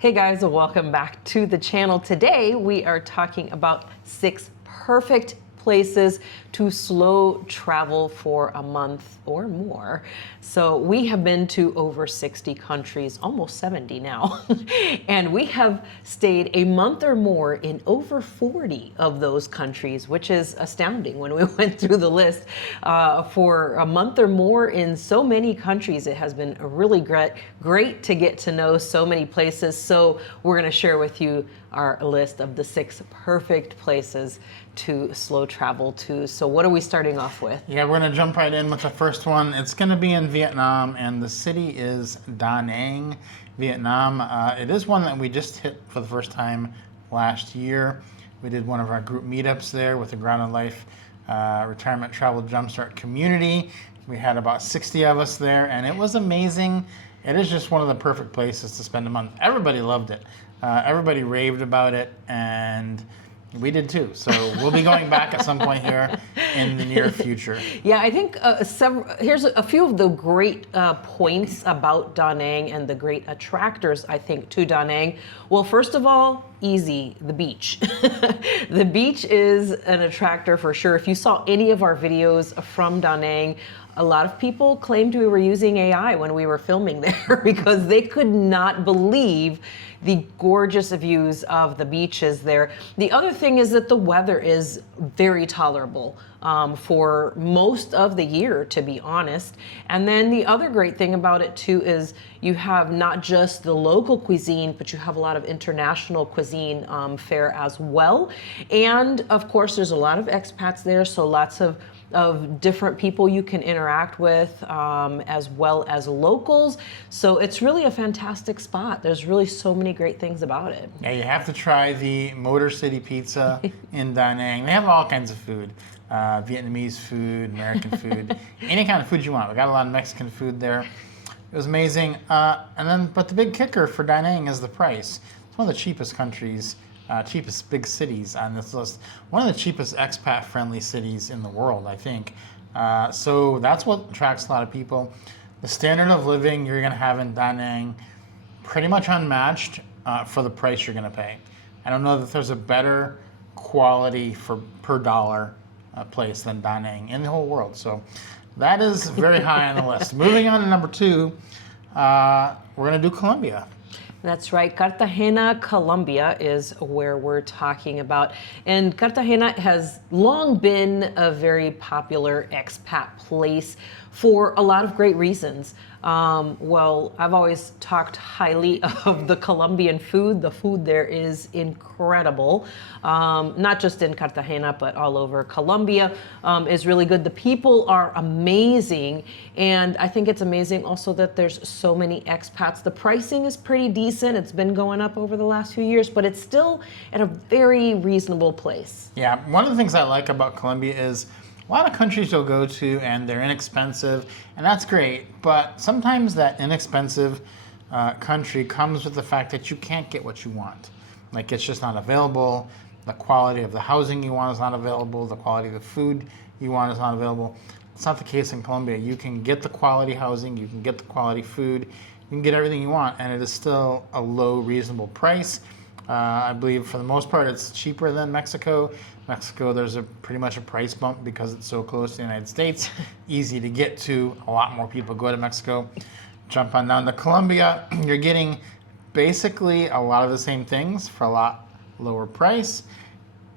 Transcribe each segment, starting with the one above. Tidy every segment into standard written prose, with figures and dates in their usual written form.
Hey guys, welcome back to the channel. Today we are talking about 6 perfect places to slow travel for a month or more. So we have been to over 60 countries, almost 70 now, and we have stayed a month or more in over 40 of those countries, which is astounding when we went through the list. For a month or more in so many countries, it has been really great to get to know so many places. So we're going to share with you our list of the 6 perfect places to slow travel to. So what are we starting off with? Yeah, we're going to jump right in with the first one. It's going to be in Vietnam, and the city is Da Nang, Vietnam. It is one that we just hit for the first time last year. We did one of our group meetups there with the Grounded Life Retirement Travel Jumpstart community. We had about 60 of us there, and it was amazing. It is just one of the perfect places to spend a month. Everybody loved it. Everybody raved about it, and we did too. So we'll be going back at some point here in the near future. Yeah, I think here's a few of the great points about Da Nang and the great attractors, I think, to Da Nang. Well, first of all, easy, the beach. The beach is an attractor for sure. If you saw any of our videos from Da Nang, a lot of people claimed we were using AI when we were filming there because they could not believe the gorgeous views of the beaches there. The other thing is that the weather is very tolerable for most of the year, to be honest. And then the other great thing about it too is you have not just the local cuisine, but you have a lot of international cuisine fare as well. And of course, there's a lot of expats there, so lots of different people you can interact with, as well as locals. So it's really a fantastic spot. There's really so many great things about it. Yeah, you have to try the Motor City Pizza in Da Nang. They have all kinds of food. Vietnamese food, American food, any kind of food you want. We got a lot of Mexican food there. It was amazing. But the big kicker for Da Nang is the price. It's one of the cheapest countries, cheapest big cities on this list. One of the cheapest expat-friendly cities in the world, I think. So that's what attracts a lot of people. The standard of living you're going to have in Da Nang, pretty much unmatched for the price you're going to pay. I don't know that there's a better quality per dollar place than Da Nang in the whole world. So that is very high on the list. Moving on to number 2, we're going to do Colombia. That's right. Cartagena, Colombia is where we're talking about. And Cartagena has long been a very popular expat place for a lot of great reasons. Well, I've always talked highly of the Colombian food. The food there is incredible. Not just in Cartagena, but all over Colombia is really good. The people are amazing. And I think it's amazing also that there's so many expats. The pricing is pretty decent. It's been going up over the last few years, but it's still at a very reasonable place. Yeah, one of the things I like about Colombia is a lot of countries you'll go to and they're inexpensive, and that's great, but sometimes that inexpensive country comes with the fact that you can't get what you want. Like, it's just not available, the quality of the housing you want is not available, the quality of the food you want is not available. It's not the case in Colombia. You can get the quality housing, you can get the quality food, you can get everything you want, and it is still a low, reasonable price. I believe for the most part it's cheaper than Mexico. Mexico, there's pretty much a price bump because it's so close to the United States. Easy to get to. A lot more people go to Mexico. Jump on down to Colombia. You're getting basically a lot of the same things for a lot lower price.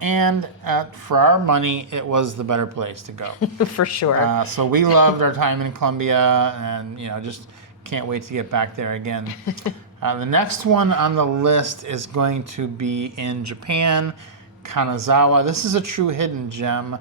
And for our money, it was the better place to go. For sure. So we loved our time in Colombia, and just can't wait to get back there again. The next one on the list is going to be in Japan, Kanazawa. This is a true hidden gem. A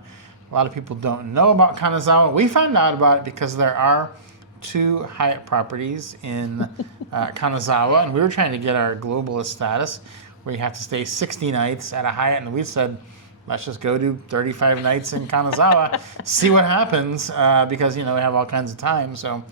lot of people don't know about Kanazawa. We found out about it because there are 2 Hyatt properties in Kanazawa, and we were trying to get our globalist status where you have to stay 60 nights at a Hyatt, and we said, let's just go do 35 nights in Kanazawa, see what happens, because we have all kinds of time. So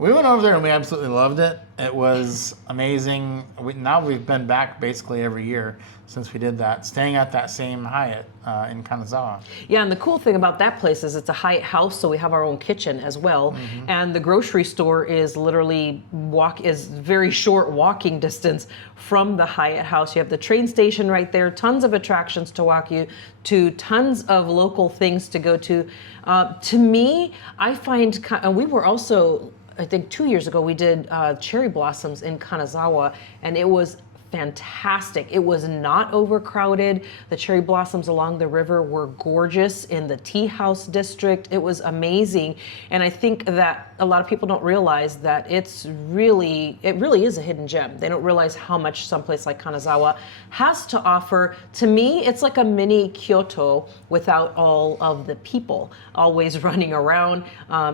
We went over there and we absolutely loved it. It was amazing. Now we've been back basically every year since we did that, staying at that same Hyatt in Kanazawa. Yeah, and the cool thing about that place is it's a Hyatt house, so we have our own kitchen as well. And the grocery store is literally very short walking distance from the Hyatt house. You have the train station right there, tons of attractions to walk you to, tons of local things to go to. To me, I find, we were also, I think 2 years ago, we did cherry blossoms in Kanazawa, and it was fantastic. It was not overcrowded. The cherry blossoms along the river were gorgeous in the tea house district. It was amazing. And I think that a lot of people don't realize that it really is a hidden gem. They don't realize how much someplace like Kanazawa has to offer. To me, it's like a mini Kyoto without all of the people always running around.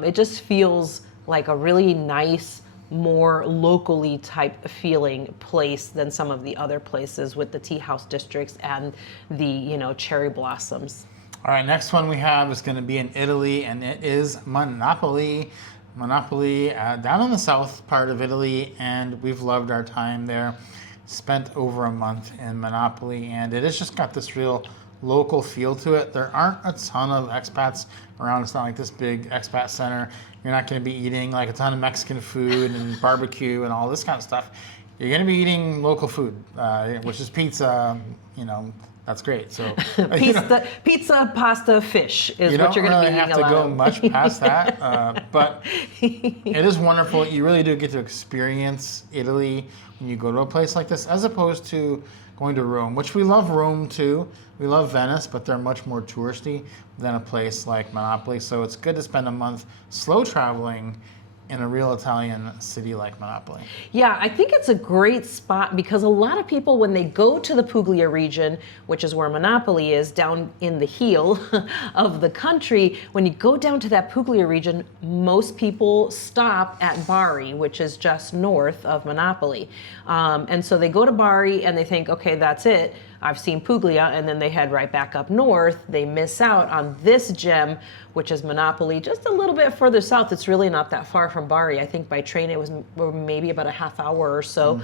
It just feels like a really nice, more locally type feeling place than some of the other places with the tea house districts and the cherry blossoms. All right, next one we have is going to be in Italy, and it is Monopoli. Monopoli, down in the south part of Italy, and we've loved our time there. Spent over a month in Monopoli, and it has just got this real local feel to it. There aren't a ton of expats around. It's not like this big expat center. You're not going to be eating like a ton of Mexican food and barbecue and all this kind of stuff. You're going to be eating local food, which is pizza. That's great. So pizza, pasta, fish is what you're going to be eating. You don't really have to go much past that, but it is wonderful. You really do get to experience Italy when you go to a place like this, as opposed to going to Rome, which we love Rome too. We love Venice, but they're much more touristy than a place like Monopoli. So it's good to spend a month slow traveling in a real Italian city like Monopoli. Yeah, I think it's a great spot because a lot of people, when they go to the Puglia region, which is where Monopoli is, down in the heel of the country, when you go down to that Puglia region, most people stop at Bari, which is just north of Monopoli. And so they go to Bari and they think, okay, that's it. I've seen Puglia, and then they head right back up north. They miss out on this gem, which is Monopoli, just a little bit further south. It's really not that far from Bari. I think by train it was maybe about a half hour or so,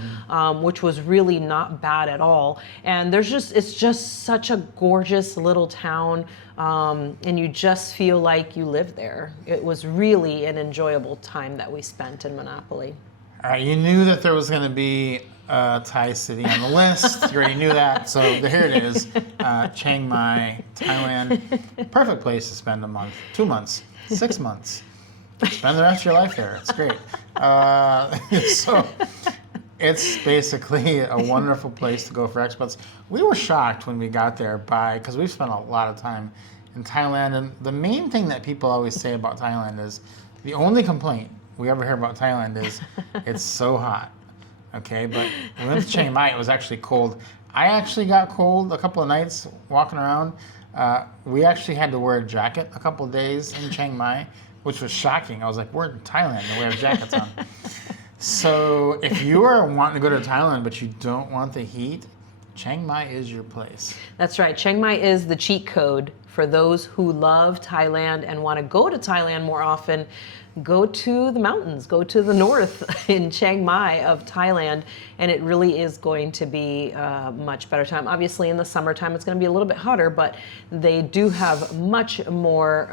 which was really not bad at all. And it's just such a gorgeous little town, and you just feel like you live there. It was really an enjoyable time that we spent in Monopoli. All right, you knew that there was going to be a Thai city on the list. You already knew that. So here it is, Chiang Mai, Thailand. Perfect place to spend a month, 2 months, 6 months. Spend the rest of your life there. It's great. So it's basically a wonderful place to go for expats. We were shocked when we got there because we've spent a lot of time in Thailand. And the main thing that people always say about Thailand is, the only complaint we ever hear about Thailand is it's so hot. Okay, but we went to Chiang Mai. It was actually cold. I actually got cold a couple of nights walking around. We actually had to wear a jacket a couple of days in Chiang Mai, which was shocking. I was like, we're in Thailand and we have jackets on. So if you are wanting to go to Thailand but you don't want the heat, Chiang Mai is your place. That's right. Chiang Mai is the cheat code for those who love Thailand and want to go to Thailand more often. Go to the mountains, go to the north in Chiang Mai of Thailand, and it really is going to be a much better time. Obviously, in the summertime, it's going to be a little bit hotter, but they do have much more,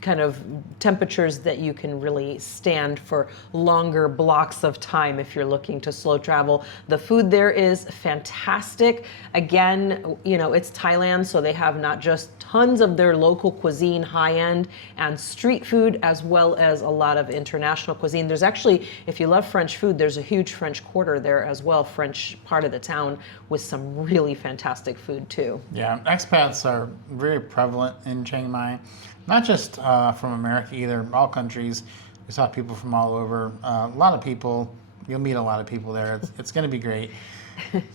kind of temperatures that you can really stand for longer blocks of time if you're looking to slow travel. The food there is fantastic. Again, it's Thailand, so they have not just tons of their local cuisine, high-end, and street food, as well as a lot of international cuisine. There's actually, if you love French food, there's a huge French Quarter there as well, French part of the town, with some really fantastic food too. Yeah, expats are very prevalent in Chiang Mai. Not just from America either, all countries. We saw people from all over. A lot of people. You'll meet a lot of people there. It's going to be great.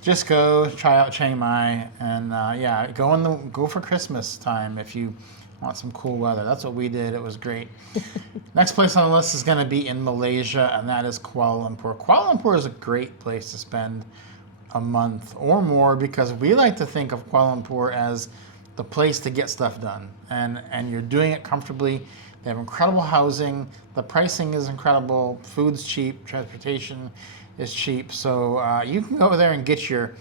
Just go try out Chiang Mai, and go for Christmas time if you want some cool weather. That's what we did. It was great. Next place on the list is going to be in Malaysia, and that is Kuala Lumpur. Kuala Lumpur is a great place to spend a month or more because we like to think of Kuala Lumpur as the place to get stuff done, and you're doing it comfortably. They have incredible housing. The pricing is incredible. Food's cheap. Transportation is cheap. So you can go over there and get your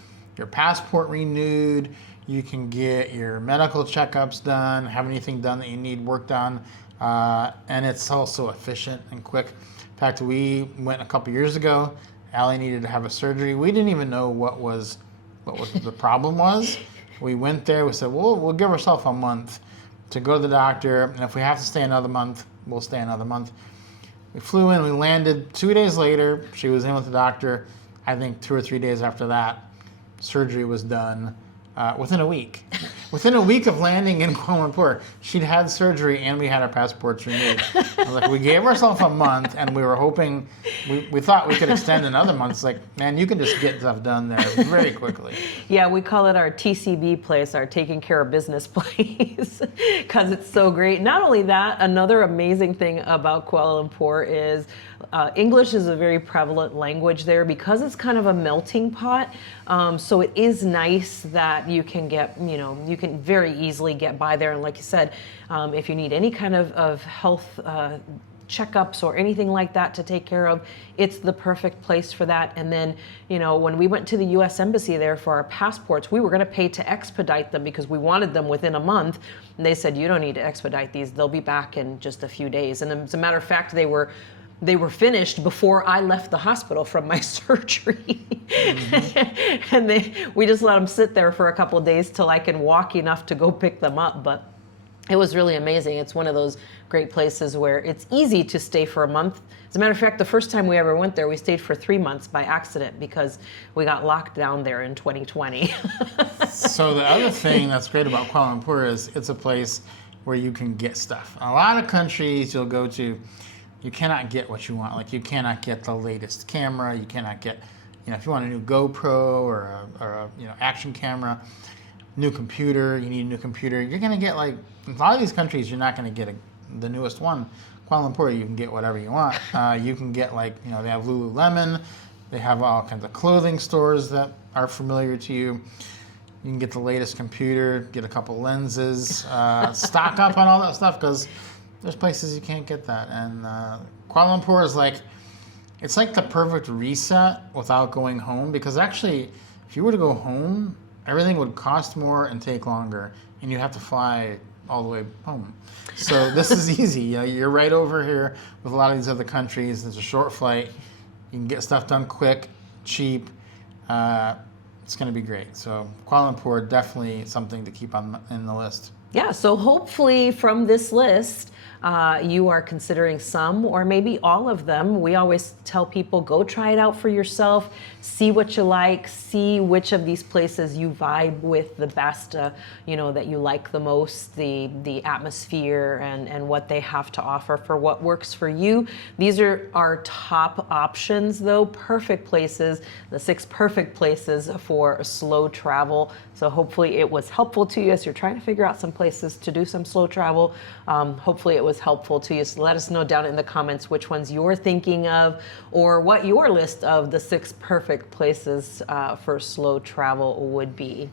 passport renewed. You can get your medical checkups done, have anything done that you need work done. And it's also efficient and quick. In fact, we went a couple years ago. Allie needed to have a surgery. We didn't even know what the problem was. We went there. We said, well, we'll give ourselves a month to go to the doctor, and if we have to stay another month, we'll stay another month. We flew in. We landed 2 days later. She was in with the doctor. I think 2 or 3 days after that, surgery was done. Within a week. Within a week of landing in Kuala Lumpur, she'd had surgery and we had our passports renewed. I was like, we gave ourselves a month and we were hoping, we thought we could extend another month. It's like, man, you can just get stuff done there very quickly. Yeah, we call it our TCB place, our taking care of business place, because it's so great. Not only that, another amazing thing about Kuala Lumpur is English is a very prevalent language there because it's kind of a melting pot. So it is nice that you can get, you can very easily get by there. And like you said, if you need any kind of health checkups or anything like that to take care of, it's the perfect place for that. And then, when we went to the U.S. Embassy there for our passports, we were going to pay to expedite them because we wanted them within a month. And they said, you don't need to expedite these. They'll be back in just a few days. And as a matter of fact, they were finished before I left the hospital from my surgery. Mm-hmm. And we just let them sit there for a couple of days till I can walk enough to go pick them up. But it was really amazing. It's one of those great places where it's easy to stay for a month. As a matter of fact, the first time we ever went there, we stayed for 3 months by accident because we got locked down there in 2020. So the other thing that's great about Kuala Lumpur is it's a place where you can get stuff. A lot of countries you'll go to, you cannot get what you want. Like you cannot get the latest camera. You cannot get, if you want a new GoPro or a action camera, new computer, you need a new computer. You're gonna get like, in a lot of these countries, you're not gonna get the newest one. Kuala Lumpur, you can get whatever you want. You can get they have Lululemon. They have all kinds of clothing stores that are familiar to you. You can get the latest computer, get a couple lenses, stock up on all that stuff because there's places you can't get that. And Kuala Lumpur is it's like the perfect reset without going home because actually, if you were to go home, everything would cost more and take longer, and you have to fly all the way home. So this is easy. You're right over here with a lot of these other countries. There's a short flight. You can get stuff done quick, cheap. It's going to be great. So Kuala Lumpur, definitely something to keep in the list. Yeah, so hopefully from this list, you are considering some or maybe all of them. We always tell people, go try it out for yourself, see what you like, see which of these places you vibe with the best, that you like the most, the atmosphere and what they have to offer for what works for you. These are our top options though, perfect places, the 6 perfect places for slow travel. So hopefully it was helpful to you as you're trying to figure out some places to do some slow travel. Hopefully it was helpful to you. So let us know down in the comments which ones you're thinking of or what your list of the 6 perfect places for slow travel would be.